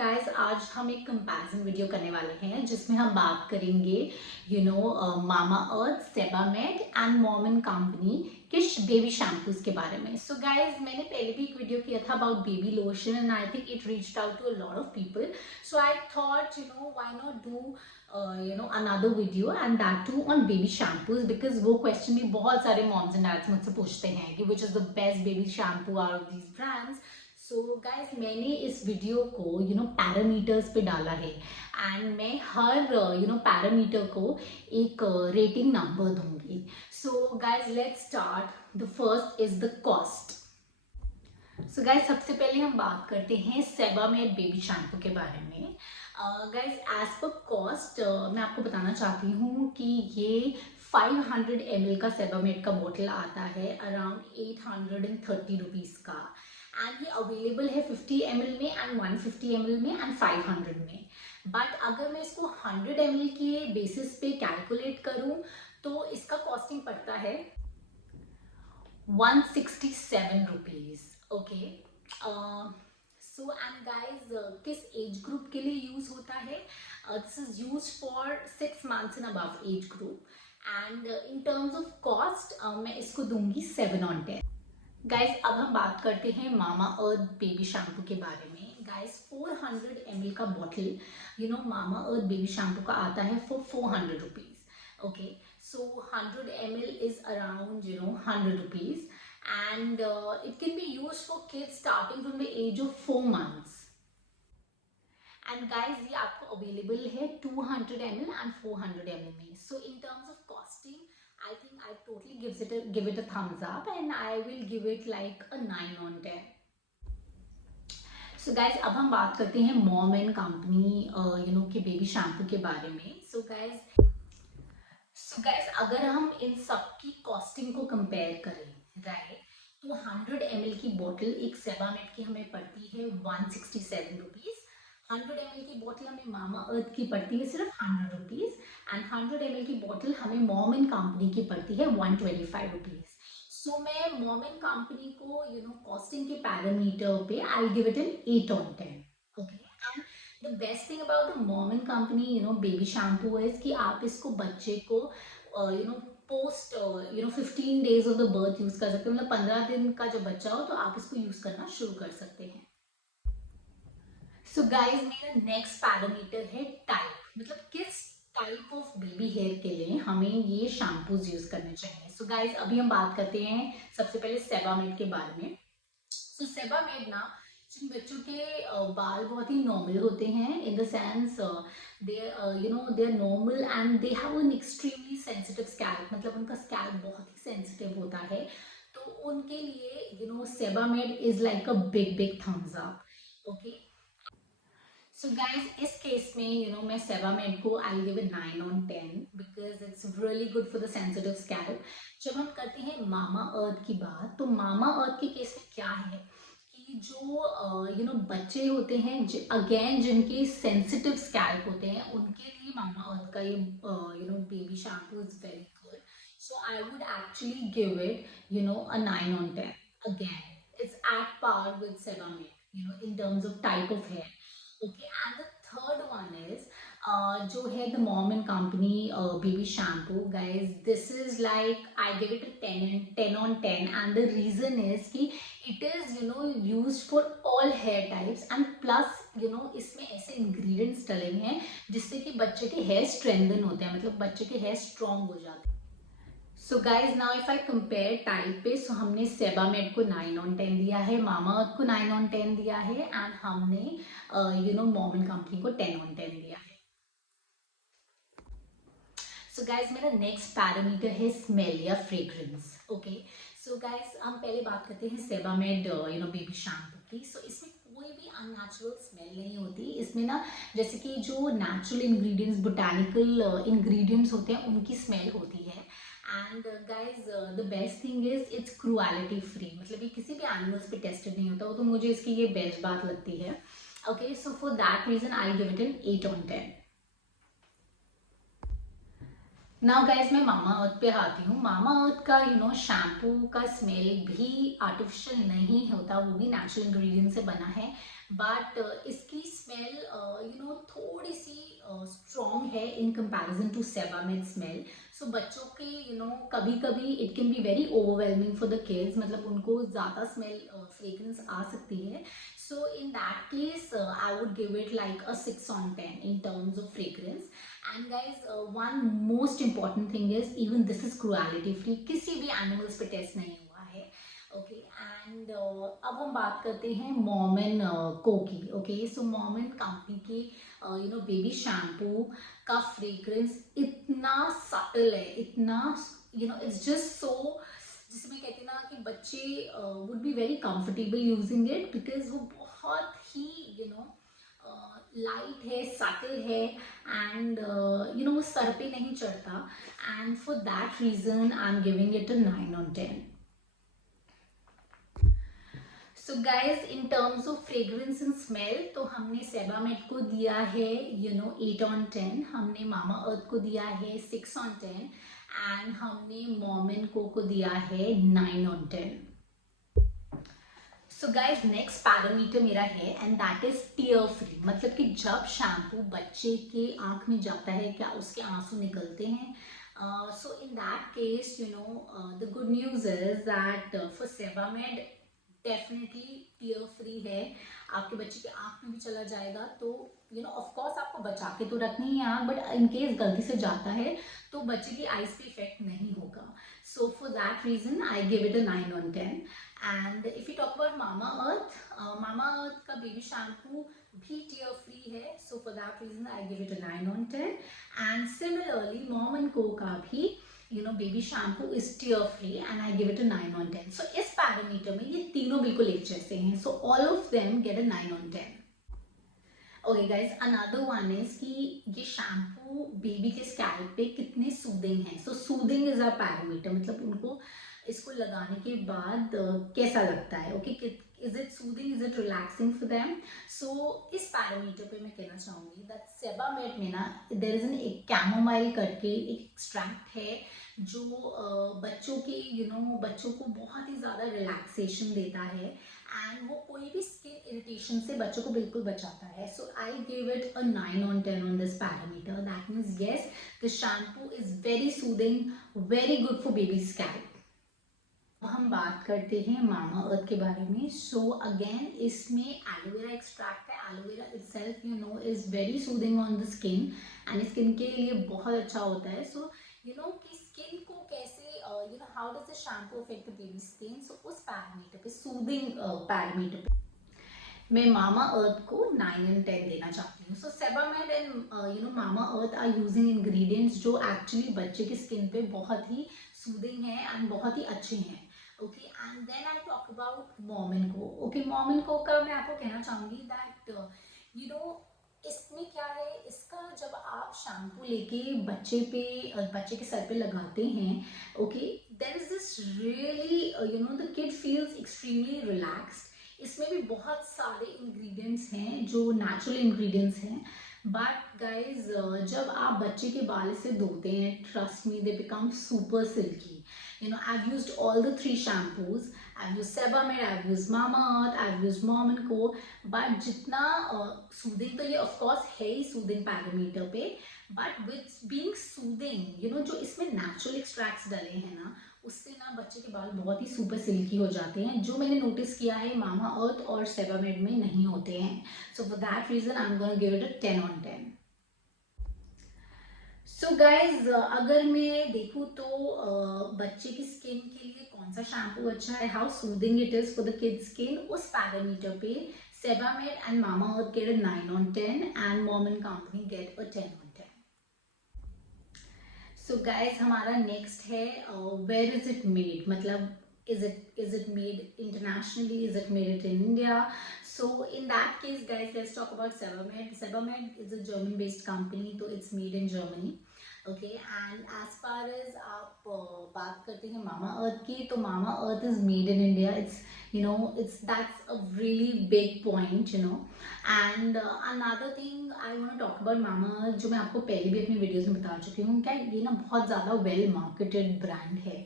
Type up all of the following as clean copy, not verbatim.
Guys आज हम एक कंपैरिजन वीडियो करने वाले हैं जिसमें हम बात करेंगे Mamaearth, Sebamed and Mom and company के बेबी शैम्पूज के बारे में। सो गाइस मैंने पहले भी एक वीडियो किया था about baby lotion and I think it reached out to a lot of people. So I thought why not do another video and that too on baby shampoos, because वो question भी बहुत सारे moms and dads मुझसे पूछते हैं कि which is the best baby shampoo out of these brands. So guys मैंने इस वीडियो को पैरामीटर्स पे डाला है एंड मैं हर पैरामीटर को एक रेटिंग नंबर दूंगी। So guys let's start. The first is the cost. So guys सबसे पहले हम बात करते हैं सेबामेड बेबी शैम्पू के बारे में। गाइज एज पर कॉस्ट मैं आपको बताना चाहती हूँ कि ये 500 ml का सेबामेड का बोतल आता है अराउंड 830 रुपीज़ का, एंड ये अवेलेबल है 50 ml में एंड 150 ml में एंड 500 में। बट अगर मैं इसको 100 ml के बेसिस पे कैलकुलेट करूँ तो इसका कॉस्टिंग पड़ता है 167 rupees. Okay, so and guys किस एज ग्रुप के लिए यूज होता है? This is use for 6 months and above age group, and in terms of cost मैं इसको दूंगी 7 on 10। गाइज अब हम बात करते हैं मामा अर्थ बेबी शैम्पू के बारे में। गाइज 400 ml का बॉटल मामा अर्थ बेबी शैम्पू का आता है for 400 rupees. Okay, so 100 ml is around 100 rupees and it can be used for kids starting from the age of 4 months. And guys ये आपको अवेलेबल है 200 ml and 400 ml में। So in terms of costing I think I totally give it a thumbs up and I will give it like a 9 on 10. So guys अब हम बात करते हैं mom and company के baby shampoo के बारे में। So guys अगर हम इन सब की कॉस्टिंग को कंपेयर करें राइट, तो 100 ml की बोतल एक सेबामेड की हमें पड़ती है 167 रुपीज़। 100 ml की बोतल हमें मामा अर्थ की पड़ती है सिर्फ 100 रुपीज़, एंड 100 ml की बोतल हमें मॉम एंड कंपनी की पड़ती है 125 रुपीज़। सो मैं मॉम एंड कंपनी को कॉस्टिंग के पैरामीटर पे I give it an 8 on 10। Okay, and the best thing about the Mom and Company baby shampoo is कि आप इसको बच्चे को post 15 days of the birth use कर सकते हैं। मतलब 15 दिन का जब बच्चा हो तो आप इसको यूज करना शुरू कर सकते हैं। सो गाइज मेरा नेक्स्ट पैरामीटर है टाइप, मतलब किस टाइप ऑफ बेबी हेयर के लिए हमें ये शैम्पूज यूज करने चाहिए। सो गाइज अभी हम बात करते हैं सबसे पहले सेबामेड के बारे में। सो सेबामेड ना जिन बच्चों के बाल बहुत ही नॉर्मल होते हैं in the sense they are normal and they have an extremely sensitive scalp, मतलब उनका स्कैल्प बहुत ही सेंसिटिव होता है, तो उनके लिए Sebamed is like a big thumbs up. Okay, so guys इस केस में मैं सेबामेड को I give it 9 on 10 because it's really good for the sensitive scalp. जब हम करते हैं मामा अर्थ की बात, तो मामा अर्थ के केस में क्या है कि जो बच्चे होते हैं अगेन जिनके सेंसिटिव स्कैल्प होते हैं उनके लिए मामा अर्थ का ये baby shampoo is very good. So I would actually give it a 9 on 10। Again it's at par with Sebamed in terms of type of hair. Okay, and the third one is जो है the mom and company baby shampoo. Guys this is like I give it a 10 on 10, and the reason is कि it is used for all hair types, and plus इसमें ऐसे ingredients डले हैं जिससे कि बच्चे के hair strengthen होते हैं, मतलब बच्चे के hair strong हो जाते हैं। So guys now if I compare type पे, सो हमने सेबामेड को 9 on 10 दिया है, मामा अर्थ को 9 on 10 दिया है, एंड हमने मॉम एंड कंपनी को 10 on 10 दिया है। सो गाइज मेरा नेक्स्ट पैरामीटर है स्मेल या फ्रेग्रेंस। ओके, सो गाइज हम पहले बात करते हैं सेबामेड बेबी शैम्पू की। सो इसमें कोई भी अननेचुरल स्मेल नहीं होती। इसमें ना जैसे कि जो नेचुरल इंग्रेडिएंट्स, बोटानिकल इंग्रेडिएंट्स होते हैं उनकी स्मेल होती है। And guys the best thing is it's cruelty free, मतलब ये किसी भी एनिमल्स पे टेस्टेड नहीं होता, तो मुझे इसकी ये बेस्ट बात लगती है। Okay, so for that reason I give it an 8 on 10। Now guys मैं मामा अर्थ पे आती हूँ। मामा अर्थ का शैम्पू का स्मेल भी आर्टिफिशियल नहीं होता, वो भी नेचुरल इंग्रेडिएंट से बना है। बट इसकी स्मेल थोड़ी सी स्ट्रॉन्ग है in comparison to Sebamed smell. So बच्चों के कभी कभी it can be very overwhelming for the kids, मतलब उनको ज़्यादा स्मेल फ्रेग्रेंस आ सकती है। So in that case I would give it like a 6/10 in terms of fragrance. And guys, one most important thing is even this is cruelty free, किसी भी animals पे test नहीं हुआ है। ओके एंड अब हम बात करते हैं मॉम एंड को की। Okay so mom and company के बेबी शैम्पू का फ्रेग्रेंस इतना सटल है, इतना इट्स जस्ट सो, जिसमें कहते हैं ना कि बच्चे would be very comfortable using it, because वो बहुत ही लाइट है, सटल है, एंड वो सर पे नहीं चढ़ता। And for that reason I am giving it a 9/10। So guys in terms of fragrance and smell, तो हमने सेबामेड को दिया है 8/10, हमने मामा अर्थ को दिया है 6/10, एंड हमने मॉम एंड को दिया है 9/10। सो गाइज नेक्स्ट पैरामीटर मेरा है and that is tear free, मतलब कि जब शैम्पू बच्चे के आंख में जाता है क्या उसके आंसू निकलते हैं। So in that case the good news is that for Sebamed definitely tear free है, आपके बच्चे के आंख में भी चला जाएगा। तो ऑफ कोर्स आपको बचा के तो रखनी है आंख, बट इन केस गलती से जाता है तो बच्चे की आईज पे इफेक्ट नहीं होगा। So for that reason I give it a 9/10। And if you talk about Mamaearth का बेबी शैम्पू भी टीयर फ्री है, so for that reason I give it a 9/10। And similarly Mom and Co का भी baby shampoo is tear free and I give it a 9/10। सो इस parameter में ये तीनों बिल्कुल एक जैसे हैं, so all of them get a 9/10। Okay guys another one is कि ये शैम्पू बेबी के स्कैल्प पे कितने सूदिंग है। So soothing is a parameter, मतलब उनको इसको लगाने के बाद कैसा लगता है। Okay is it soothing, is it relaxing for them. So इस पैरामीटर पे मैं कहना चाहूँगी दैट सेबामेड में ना देयर इज एन एक कैमोमाइल करके एक एक्सट्रैक्ट है जो बच्चों के बच्चों को बहुत ही ज़्यादा रिलैक्सेशन देता है, एंड वो कोई भी स्किन इरिटेशन से बच्चों को बिल्कुल बचाता है। So I give it a 9/10 on this parameter. That means yes the shampoo is very soothing, very good for baby scalp. हम बात करते हैं मामा अर्थ के बारे में। सो अगेन इसमें एलोवेरा एक्सट्रैक्ट है। Aloe vera itself is very soothing on the skin, and skin के लिए बहुत अच्छा होता है। सो कि स्किन को कैसे how does the shampoo affect the baby skin. So उस पैरामीटर पे, सूदिंग पैरामीटर पे मैं मामा अर्थ को 9/10 देना चाहती हूँ। So Sebamed and Mamaearth are using ingredients जो एक्चुअली बच्चे की स्किन पे बहुत ही सूदिंग है एंड बहुत ही अच्छे हैं। Okay and then I talk about Mom and Co. Okay Mom and Co का मैं आपको कहना चाहूँगी दैट इसमें क्या है, इसका जब आप शैम्पू लेके बच्चे के सर पे लगाते हैं, okay there is this really the kid feels extremely relaxed. इसमें भी बहुत सारे इंग्रेडिएंट्स हैं जो नेचुरल इंग्रेडिएंट्स हैं, बट गाइज जब आप बच्चे के बाल से धोते हैं, trust me they become super silky. I've used all the 3 shampoos. I've used Sebamed, I've used Mama Earth, I've used Mom and Co. But जितना सूदिंग तो ये of course है ही सूदिंग पैरामीटर पे, but with being सूदिंग जो इसमें natural extracts डले हैं ना, उससे ना बच्चे के बाल बहुत ही सुपर सिल्की हो जाते हैं, जो मैंने नोटिस किया है मामा अर्थ और सेबामेड में नहीं होते हैं। So for that reason I am gonna give it a 10/10। So guys अगर मैं देखूँ तो बच्चे की स्किन के लिए कौन सा शैम्पू अच्छा है, how soothing it is for the kid skin, उस पैरामीटर पे Sebamed and mama earth get a 9/10 and Mom and company get a 10/10। So guys हमारा नेक्स्ट है वेयर इज इट मेड, मतलब is it made internationally, is it made in India? So in that case guys, let's talk about Sebamed. Sebamed is a German based company, so it's made in Germany. Okay. And as far as आप बात करते हैं मामा अर्थ की, तो Mamaearth is made in India. It's it's that's a really big point, and another thing I want to talk about Mama Earth, जो मैं आपको पहले भी अपनी वीडियोस में बता चुकी हूँ, क्या ये ना बहुत ज़्यादा वेल मार्केटेड ब्रांड है।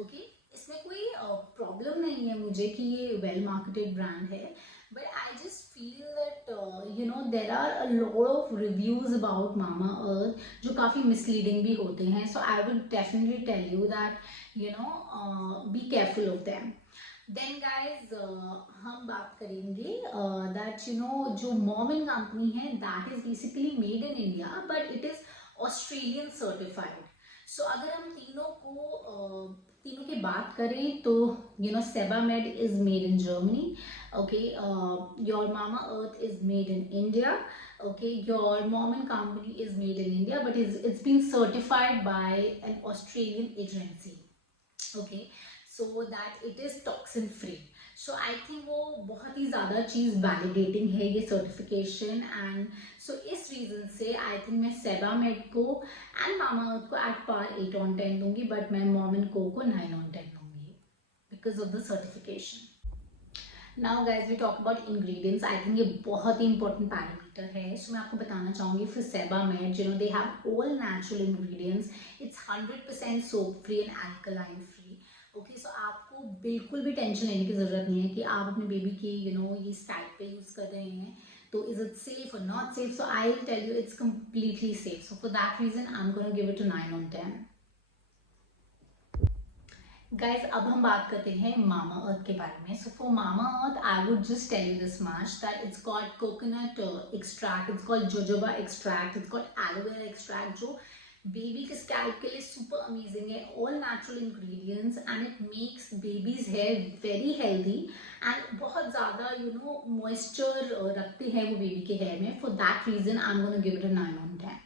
ओके, इसमें कोई प्रॉब्लम नहीं है मुझे कि ये वेल मार्केटेड ब्रांड है, but I just feel that there are a lot of reviews about Mama Earth जो काफ़ी misleading भी होते हैं, so I would definitely tell you that be careful of them. Then guys हम बात करेंगे that जो मॉमिन कंपनी है that is basically made in India but it is Australian certified. So अगर हम तीनों की बात करें तो Sebamed is made in Germany, okay, your Mamaearth is made in India, okay, your mom and company is made in India but it's been certified by an Australian agency, okay, so that it is toxin free. So I think वो बहुत ही ज़्यादा चीज़ validating है ये certification, and so इस reason से I think मैं Sebamed को and मामा अर्थ को एट पार 8/10 दूंगी, बट मैं मॉम एंड को 9/10 दूंगी because of the certification. Now guys we talk about ingredients. I think ये बहुत ही इंपॉर्टेंट पैरामीटर है, सो मैं आपको बताना चाहूँगी for Sebamed they have all natural ingredients, it's 100% soap free and alkaline free. Okay, so आपको बिल्कुल भी टेंशन लेने की ज़रूरत नहीं है कि आप अपने बेबी की ये स्कैल्प पे यूज़ कर रहे हैं तो इज इट सेफ और not safe. So I will tell you it's completely safe, so for that reason I am gonna give it 9/10। Guys अब हम बात करते हैं मामा अर्थ के बारे में। So for Mamaearth I would just tell you this much that it's called coconut extract, it's called jojoba extract, it's called aloe vera extract, जो baby के स्कैल्प के लिए सुपर अमेजिंग है, all natural ingredients and it makes baby's hair very healthy and बहुत ज़्यादा moisture रखते हैं वो बेबी के हेयर में। For that reason I am gonna give it 9/10।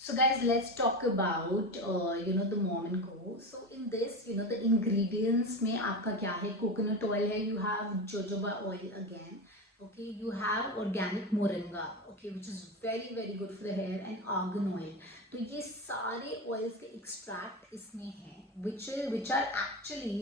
So guys, let's talk about the mom and co. So in this the ingredients में आपका क्या है, coconut oil है, you have jojoba oil again, okay, you have organic moringa, okay, which is very very good for the hair, and argan oil। तो ये सारे oils के extract इसमें हैं which are actually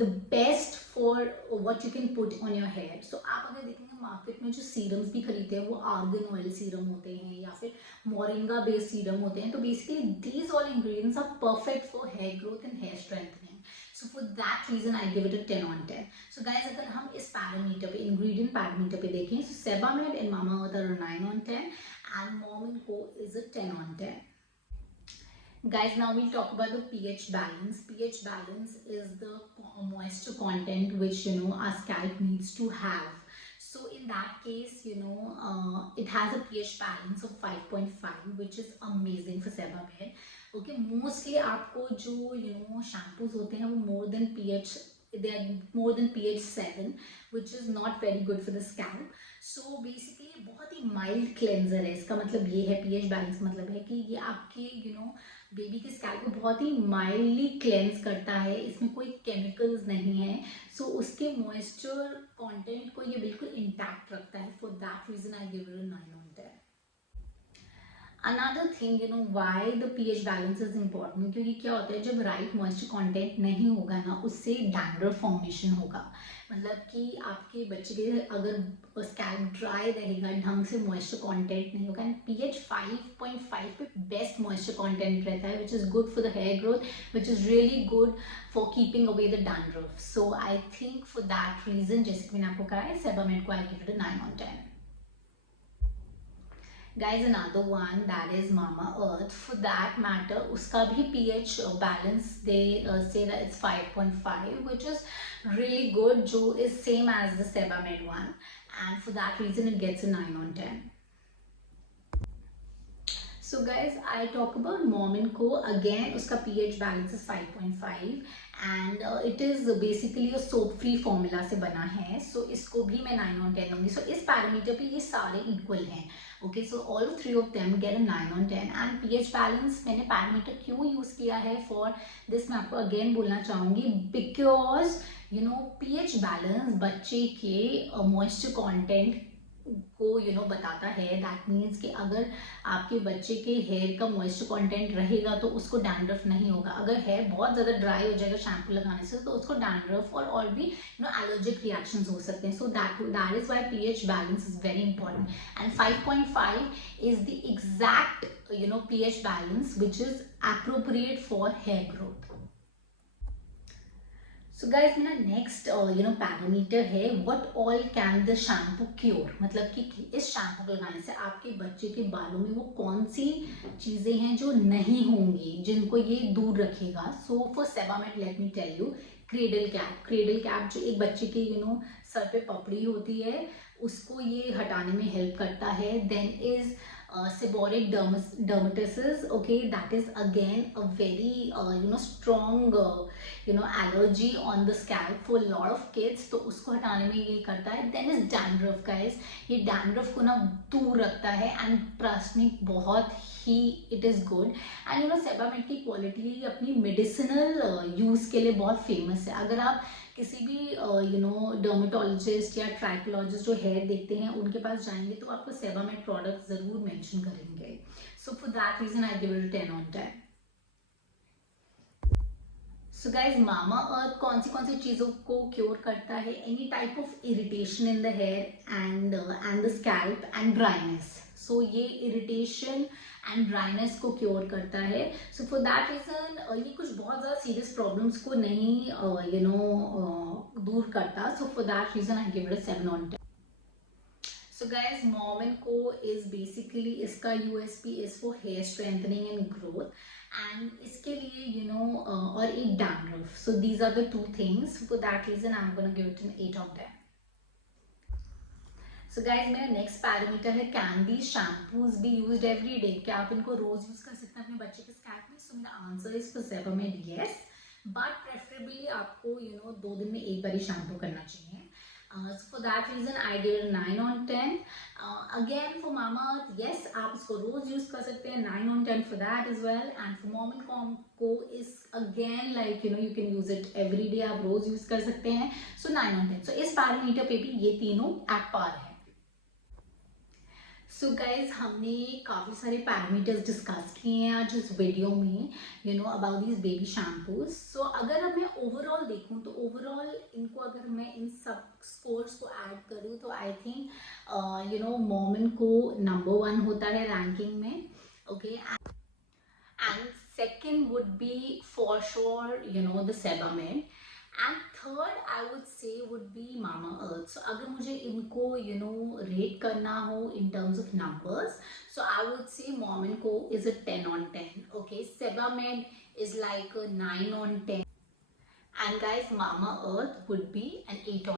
the best for what you can put on your hair। so आप अगर देखेंगे market में जो सीरम्स भी खरीदते हैं वो आर्गन ऑयल सीरम होते हैं या फिर मोरिंगा बेस्ड सीरम होते हैं, तो basically these all ingredients are perfect for hair growth and hair strengthening. So for that reason I give it a 10/10। So guys अगर हम इस पैरामीटर पे इंग्रेडिएंट पैरामीटर पे देखें, so Sebamed and Mamaearth are 9/10 and Mom and Co is a 10/10। Guys, now we'll talk about the pH balance. pH balance is the moisture content which our scalp needs to have. So in that case it has a pH balance of 5.5 which is amazing for Sebamed। Okay, mostly आपको जो shampoos होते हैं वो they are more than pH 7 which is not very good for the scalp। So basically बहुत ही mild cleanser है, इसका मतलब ये है pH balance मतलब है कि ये आपके बेबी के स्कैल्प को बहुत ही माइल्डली क्लेंस करता है, इसमें कोई केमिकल्स नहीं है, सो उसके मॉइस्चर कंटेंट को ये बिल्कुल इंटैक्ट रखता है। For that reason I give it a 9/10। Another thing why the pH balance is important, क्योंकि क्या होता है जब राइट मॉइस्चर कंटेंट नहीं होगा ना उससे डैंड्रफ फॉर्मेशन होगा, मतलब कि आपके बच्चे के अगर स्कैल्प ड्राई रहेगा, ढंग से मॉइस्चर कंटेंट नहीं होगा, एंड पीएच 5.5 पे बेस्ट मॉइस्चर कंटेंट रहता है which is good for the hair growth, which is really good for keeping away the dandruff. So I think for that reason जैसे कि मैंने आपको कहा है सेबामेड को I give it a 9/10। Guys, another one that is Mama Earth. For that matter, uska bhi pH balance they say that it's 5.5, which is really good, jo is same as the Sebamed one, and for that reason it gets a 9/10. So guys, I talk about Mom and Co. Again, uska pH balance is 5.5 and it is basically a soap free formula से बना है, so इसको भी मैं 9/10 दूंगी। So इस parameter पे ये सारे इक्वल हैं। Okay, so all three of them get a 9/10 and pH balance मैंने पैरामीटर क्यों यूज़ किया है for this मैं आपको again बोलना चाहूँगी, because pH balance बच्चे के moisture content को बताता है। दैट मीन्स कि अगर आपके बच्चे के हेयर का मॉइस्चर कंटेंट रहेगा तो उसको डैंड्रफ नहीं होगा। अगर हेयर बहुत ज़्यादा ड्राई हो जाएगा शैम्पू लगाने से तो उसको डैंड्रफ और भी एलर्जिक रिएक्शंस हो सकते हैं। So that is why pH balance is very important and 5.5 is the exact pH balance which is appropriate for hair growth. So guys मेरा नेक्स्ट पैरामीटर है what all can the shampoo cure, मतलब कि इस shampoo को लगाने से आपके बच्चे के बालों में वो कौन सी चीज़ें हैं जो नहीं होंगी जिनको ये दूर रखेगा। So for Sebamed let me tell you, cradle cap जो एक बच्चे के सर पे पपड़ी होती है उसको ये हटाने में हेल्प करता है। Then is seborrheic dermatitis, okay, that is again a very strong allergy on the scalp for a lot of kids, तो उसको हटाने में ये करता है। देन इज डैंड्रफ गाइस, ये डैंड्रफ को दूर रखता है एंड ट्रस्ट मी बहुत ही it is good. And Sebamed की क्वालिटी अपनी मेडिसिनल यूज के लिए बहुत फेमस है। अगर आप किसी भी डर्मेटोलॉजिस्ट या ट्राइकोलॉजिस्ट जो हेयर देखते हैं उनके पास जाएंगे तो आपको सेबामेड प्रोडक्ट जरूर मेंशन करेंगे। So for that reason I give it 10 on 10। So guys Mamaearth कौन सी चीज़ों को क्योर करता है? Any type of irritation in the hair and the scalp and dryness. So ये इरिटेशन एंड ड्राइनेस को क्योर करता है। सो फॉर दैट रीजन ये कुछ बहुत ज़्यादा सीरियस प्रॉब्लम्स को नहीं दूर करता। So for that reason I give it 7 on 10। So guys Mom and Co is basically इसका USP is for hair strengthening and growth and इसके लिए और एक dandruff. So these are the two things. For that reason I am gonna give it an 8 on 10। So guys मेरा next parameter है can these shampoos be used every day, क्या आप इनको रोज use कर सकते हैं अपने बच्चे के स्कैल्प में? सो मेरा answer is for Sebamed yes, but preferably आपको 2 दिन में एक बार ही शैम्पू करना चाहिए। So for that reason I give it 9 on 10. Again for Mamaearth, yes, आप इसको रोज यूज कर सकते हैं, 9 on 10 for that as well. And for Mom and Co is again like you can use it every day, आप रोज use कर सकते हैं। So 9 on 10. So इस पैरामीटर पे भी ये तीनों एट पार है। सो गाइज हमने काफ़ी सारे पैरामीटर्स डिस्कस किए हैं आज इस वीडियो में अबाउट दीज बेबी शैम्पूज। सो अगर अब मैं ओवरऑल देखूं तो ओवरऑल इनको अगर मैं इन सब स्कोर्स को ऐड करूं तो आई थिंक मोमेन को नंबर 1 होता है रैंकिंग में, okay. And second would be for sure the Sebamed and third I would say would be Mamaearth। सो अगर मुझे इनको रेट करना हो इन terms of numbers, so I would say Mom and Co is a 10 on 10, okay, Sebamed is like a 9 on 10 and guys Mamaearth would be an 8 on